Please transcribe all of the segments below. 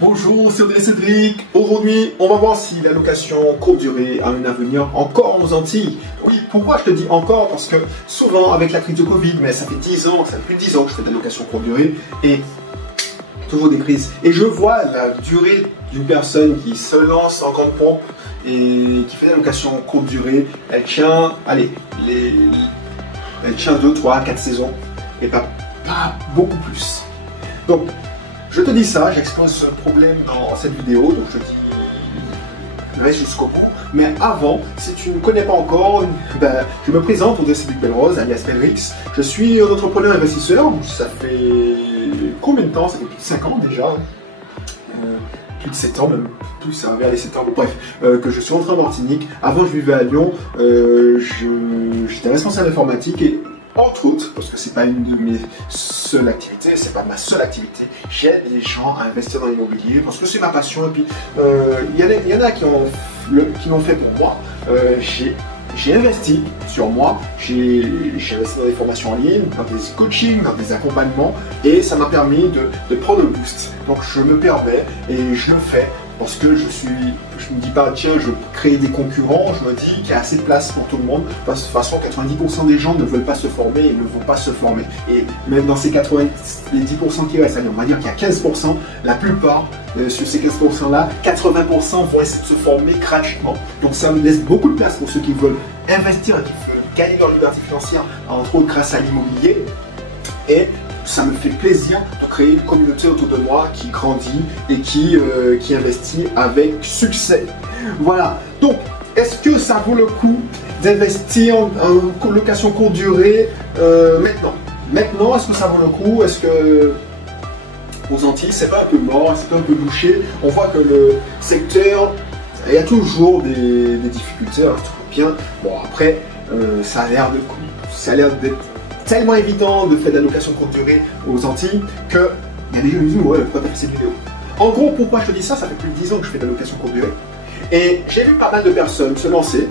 Bonjour, c'est Audrey Cédric. Aujourd'hui, on va voir si la location courte durée a un avenir encore aux Antilles. Oui, pourquoi je te dis encore? Parce que souvent, avec la crise de Covid, mais ça fait 10 ans, ça fait plus de 10 ans que je fais de la location courte durée et toujours des crises. Et je vois la durée d'une personne qui se lance en grande pompe et qui fait de la location courte durée. Elle tient, allez, elle tient 2, 3, 4 saisons et pas beaucoup plus. Donc, je te dis ça, j'expose ce problème dans cette vidéo, donc je te dis reste jusqu'au bout. Mais avant, si tu ne connais pas encore, je me présente, Audrey Cédric Belrose, alias Belrix. Je suis un entrepreneur investisseur, ça fait combien de temps? Ça fait plus de 5 ans déjà. Plus de 7 ans, même plus, ça va vers les 7 ans, bref, que je suis rentré en Martinique. Avant, je vivais à Lyon, j'étais responsable informatique et entre autres, parce que c'est pas une de mes seules activités, c'est pas ma seule activité, j'aide les gens à investir dans l'immobilier parce que c'est ma passion. Et puis, il y en a qui l'ont fait pour moi. J'ai investi sur moi, j'ai investi dans des formations en ligne, dans des coachings, dans des accompagnements et ça m'a permis de prendre un boost. Donc je me permets et je le fais parce que je me dis pas tiens je veux créer des concurrents, je me dis qu'il y a assez de place pour tout le monde parce que de toute façon 90% des gens ne veulent pas se former et ne vont pas se former. Et même dans ces 10% qui restent, on va dire qu'il y a 15%, la plupart sur ces 15% là, 80% vont essayer de se former gratuitement. Donc ça me laisse beaucoup de place pour ceux qui veulent investir et qui veulent gagner leur liberté financière, entre autres grâce à l'immobilier. Et ça me fait plaisir de créer une communauté autour de moi qui grandit et qui investit avec succès. Voilà. Donc, est-ce que ça vaut le coup d'investir en location courte durée maintenant? Maintenant, est-ce que ça vaut le coup? Est-ce que aux Antilles, c'est pas un peu mort, c'est pas un peu bouché? On voit que le secteur, il y a toujours des difficultés, alors je trouve bien. Bon, après, ça a l'air d'être tellement évident de faire de la location courte durée aux Antilles que il y a des gens qui disent ouais, pourquoi t'as fait cette vidéo? En gros, pourquoi je te dis ça? Ça fait plus de 10 ans que je fais de la location courte durée et j'ai vu pas mal de personnes se lancer.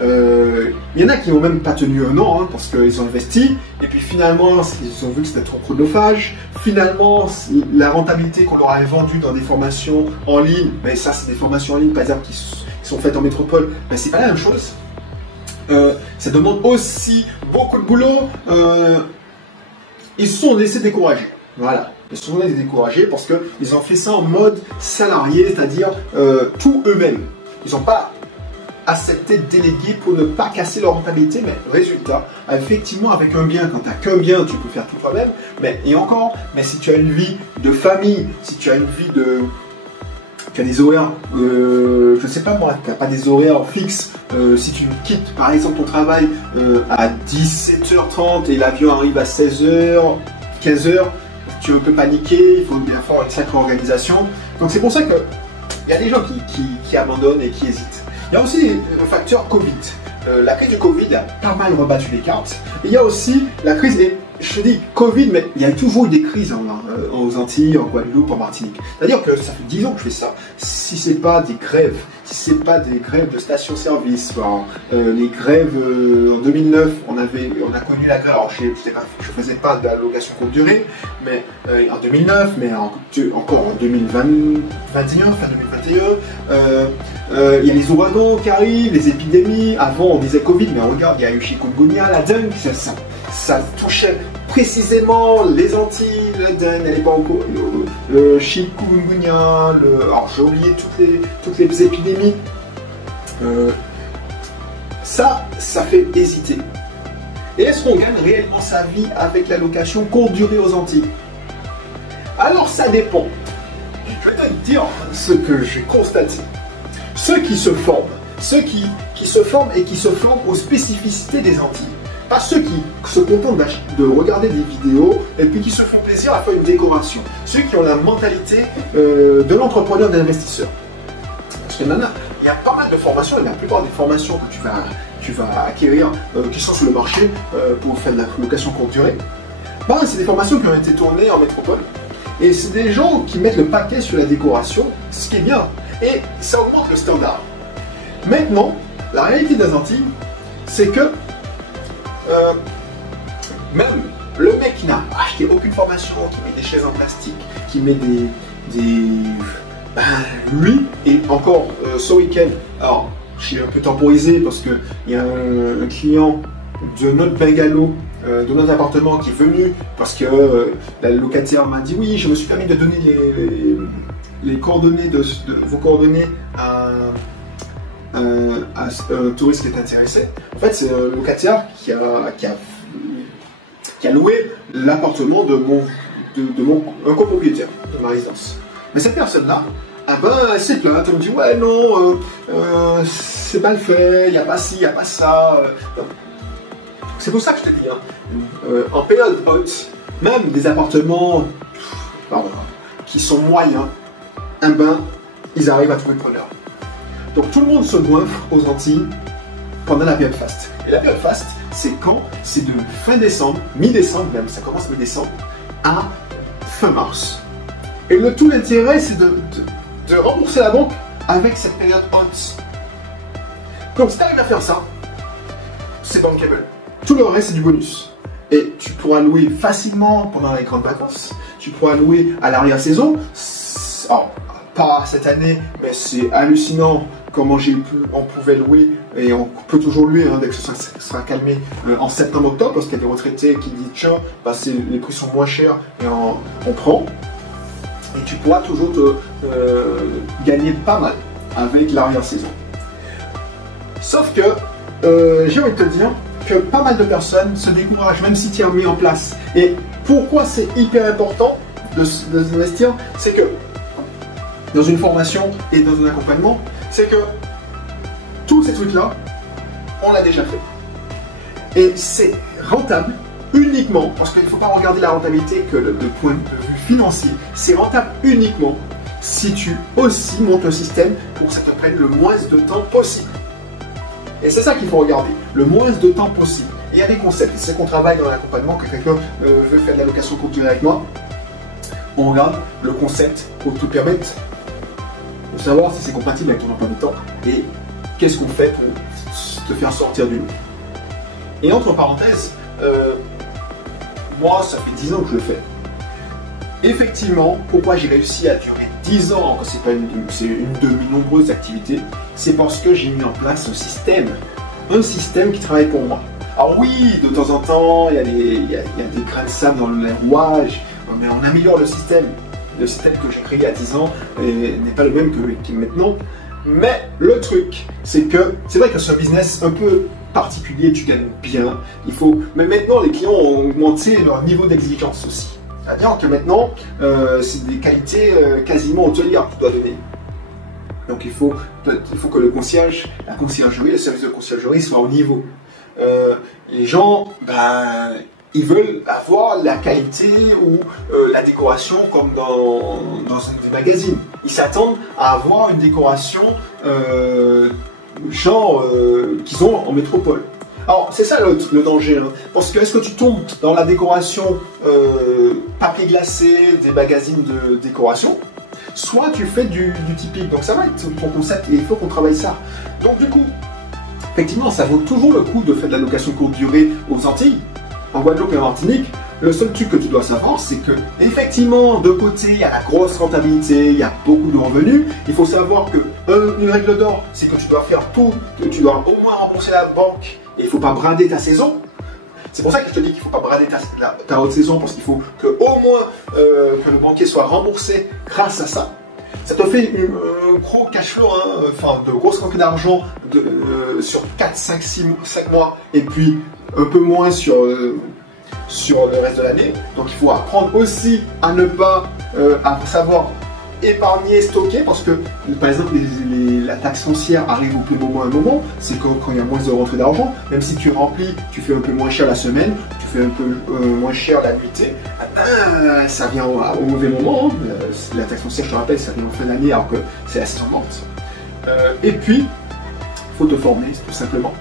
Il y en a qui n'ont même pas tenu un an parce qu'ils ont investi et puis finalement ils ont vu que c'était trop chronophage. Finalement, la rentabilité qu'on leur avait vendue dans des formations en ligne, mais ça c'est des formations en ligne par exemple qui sont faites en métropole, mais c'est pas la même chose. Ça demande aussi beaucoup de boulot. Ils se sont laissés décourager. Voilà. Ils se sont laissés décourager parce qu'ils ont fait ça en mode salarié, c'est-à-dire tout eux-mêmes. Ils n'ont pas accepté de déléguer pour ne pas casser leur rentabilité, mais résultat, effectivement, avec un bien, quand tu n'as qu'un bien, tu peux faire tout toi-même. Mais et encore, mais si tu as une vie de famille, si tu as une vie de... Tu as des horaires, je sais pas moi, tu n'as pas des horaires fixes. Si tu quittes par exemple ton travail à 17h30 et l'avion arrive à 16h, 15h, tu peux paniquer, il faut bien faire une sacrée organisation. Donc c'est pour ça qu'il y a des gens qui abandonnent et qui hésitent. Il y a aussi le facteur Covid. La crise du Covid a pas mal rebattu les cartes. Et il y a aussi la crise, et je te dis Covid, mais il y a toujours eu des crises aux Antilles, en Guadeloupe, en Martinique. C'est-à-dire que ça fait 10 ans que je fais ça. Si c'est pas des grèves, si c'est pas des grèves de station-service, les grèves en 2009, on a connu la grève. Alors je faisais pas de la location courte durée, mais en 2009, mais encore en 2021, fin 2021, il y a les ouragans qui arrivent, les épidémies. Avant on disait Covid, mais regarde, il y a eu chikungunya, la dengue, ça touchait précisément les Antilles, la dengue, elle n'est pas encore le chikungunya, alors j'ai oublié toutes les épidémies. Ça fait hésiter. Et est-ce qu'on gagne réellement sa vie avec la location courte durée aux Antilles? Alors ça dépend. Je vais te dire ce que j'ai constaté. Ceux qui se forment, et qui se forment aux spécificités des Antilles. Pas ceux qui se contentent de regarder des vidéos et puis qui se font plaisir à faire une décoration. Ceux qui ont la mentalité de l'entrepreneur, de l'investisseur. Parce qu'il y a pas mal de formations, et la plupart des formations que tu vas acquérir qui sont sur le marché pour faire de la location courte durée, c'est des formations qui ont été tournées en métropole. Et c'est des gens qui mettent le paquet sur la décoration, ce qui est bien. Et ça augmente le standard. Maintenant, la réalité des Antilles, c'est que même le mec qui n'a acheté aucune formation, qui met des chaises en plastique, qui met ben, lui, et encore ce week-end, alors j'ai un peu temporisé parce qu'il y a un client de notre bungalow, de notre appartement qui est venu parce que la locataire m'a dit oui, je me suis permis de donner les coordonnées vos coordonnées à un touriste qui est intéressé. En fait, c'est un locataire qui a loué l'appartement de un copropriétaire de ma résidence. Mais cette personne-là, ah ben, elle s'est plainte, elle me dit ouais non, c'est mal fait, il n'y a pas ci, il n'y a pas ça. C'est pour ça que je te dis, hein, en période haute, même des appartements qui sont moyens, eh ben, ils arrivent à trouver preneur. Donc tout le monde se goinfre aux Antilles pendant la période faste. Et la période faste, c'est quand? C'est de fin décembre, mi-décembre même, ça commence mi-décembre, à fin mars. Et tout l'intérêt, c'est de rembourser la banque avec cette période haute. Donc si tu arrives à faire ça, c'est bankable. Tout le reste, c'est du bonus. Et tu pourras louer facilement pendant les grandes vacances. Tu pourras louer à l'arrière-saison. Alors, pas cette année, mais c'est hallucinant comment on pouvait louer, et on peut toujours louer dès que ça sera calmé en septembre-octobre, parce qu'il y a des retraités qui disent tiens, bah, les prix sont moins chers et on prend. Et tu pourras toujours gagner pas mal avec l'arrière-saison. Sauf que j'ai envie de te dire que pas mal de personnes se découragent, même si tu as mis en place. Et pourquoi c'est hyper important de s'investir, c'est que dans une formation et dans un accompagnement, c'est que tous ces trucs-là, on l'a déjà fait. Et c'est rentable uniquement, parce qu'il ne faut pas regarder la rentabilité que le point de vue financier, c'est rentable uniquement si tu aussi montes un système pour que ça te prenne le moins de temps possible. Et c'est ça qu'il faut regarder, le moins de temps possible. Et il y a des concepts, c'est qu'on travaille dans l'accompagnement, que quelqu'un veut faire de la location courte durée avec moi, on regarde le concept pour te permettre de savoir si c'est compatible avec ton emploi du temps et qu'est-ce qu'on fait pour te faire sortir du lot. Et entre parenthèses, moi ça fait 10 ans que je le fais. Effectivement, pourquoi j'ai réussi à durer 10 ans, quand c'est une de mes nombreuses activités, c'est parce que j'ai mis en place un système qui travaille pour moi. Alors oui, de temps en temps, il y a des grains de sable dans le rouage, mais on améliore le système. Le système que j'ai créé il y a 10 ans n'est pas le même que maintenant. Mais le truc, c'est que c'est vrai que c'est un business un peu particulier, tu gagnes bien. Mais maintenant, les clients ont augmenté leur niveau d'exigence aussi. C'est-à-dire que maintenant, c'est des qualités quasiment hôtelières que tu dois donner. Donc il faut que la conciergerie, le service de conciergerie soit au niveau. Les gens, ils veulent avoir la qualité ou la décoration comme dans un magazine. Ils s'attendent à avoir une décoration qu'ils ont en métropole. Alors c'est ça le danger, hein, parce que est-ce que tu tombes dans la décoration papier glacé des magazines de décoration, soit tu fais du typique, donc ça va être ton concept et il faut qu'on travaille ça. Donc du coup, effectivement, ça vaut toujours le coup de faire de la location courte durée aux Antilles, en Guadeloupe et en Martinique. Le seul truc que tu dois savoir, c'est que effectivement, de côté, il y a la grosse rentabilité, il y a beaucoup de revenus. Il faut savoir que une règle d'or, c'est que tu dois faire tout, que tu dois au moins rembourser la banque et il ne faut pas brader ta saison. C'est pour ça que je te dis qu'il ne faut pas brader ta haute saison, parce qu'il faut que au moins que le banquier soit remboursé grâce à ça. Ça te fait un gros cash flow, de grosses quantités d'argent sur 4, 5, 5 mois et puis un peu moins sur le reste de l'année. Donc il faut apprendre aussi à ne pas à savoir épargner, stocker, parce que par exemple la taxe foncière arrive au plus moment à un moment, c'est quand il y a moins de rentrée d'argent. Même si tu remplis, tu fais un peu moins cher la semaine, tu fais un peu moins cher la nuitée, ça vient au mauvais moment. La taxe foncière, je te rappelle, ça vient en fin d'année alors que c'est la saison morte. Et puis, il faut te former tout simplement.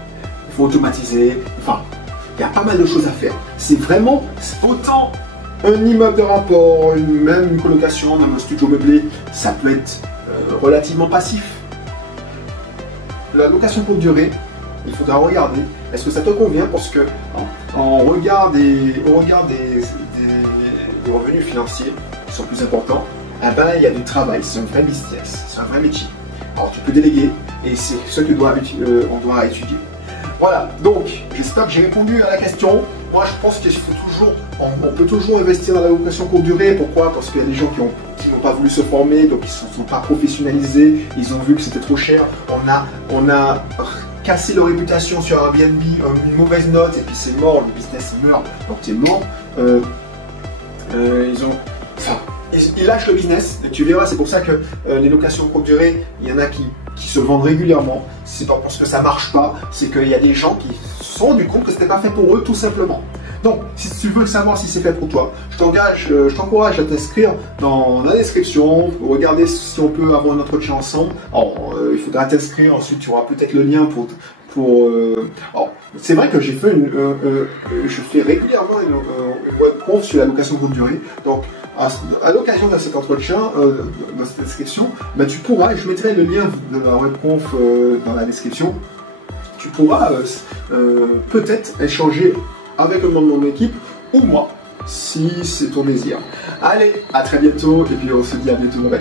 Il faut automatiser, il y a pas mal de choses à faire. C'est vraiment autant un immeuble de rapport, même une colocation, même un studio meublé, ça peut être relativement passif. La location courte durée, il faudra regarder, est-ce que ça te convient, parce que au regard des revenus financiers qui sont plus importants, eh ben, il y a du travail, c'est un vrai business, c'est un vrai métier. Alors tu peux déléguer et c'est ce que on doit étudier. Voilà, donc j'espère que j'ai répondu à la question. Moi je pense qu'il faut toujours, on peut toujours investir dans la location courte durée. Pourquoi? Parce qu'il y a des gens qui n'ont pas voulu se former, donc ils ne sont pas professionnalisés, ils ont vu que c'était trop cher. On a cassé leur réputation sur Airbnb, une mauvaise note, et puis c'est mort, le business meurt, donc c'est mort. Ils lâchent le business, et tu verras, c'est pour ça que les locations courte durée, il y en a qui se vendent régulièrement. C'est pas parce que ça marche pas, c'est qu'il y a des gens qui se sont rendus compte que c'était pas fait pour eux, tout simplement. Donc, si tu veux savoir si c'est fait pour toi, je t'encourage à t'inscrire dans la description, pour regarder si on peut avoir un entretien ensemble. Alors, il faudra t'inscrire, ensuite tu auras peut-être le lien c'est vrai que je fais régulièrement une webconf sur la location courte durée. Donc, à l'occasion de cet entretien, dans cette description, ben, tu pourras, je mettrai le lien de la webconf dans la description, tu pourras peut-être échanger avec un membre de mon équipe ou moi, si c'est ton désir. Allez, à très bientôt, et puis on se dit à bientôt. Bye.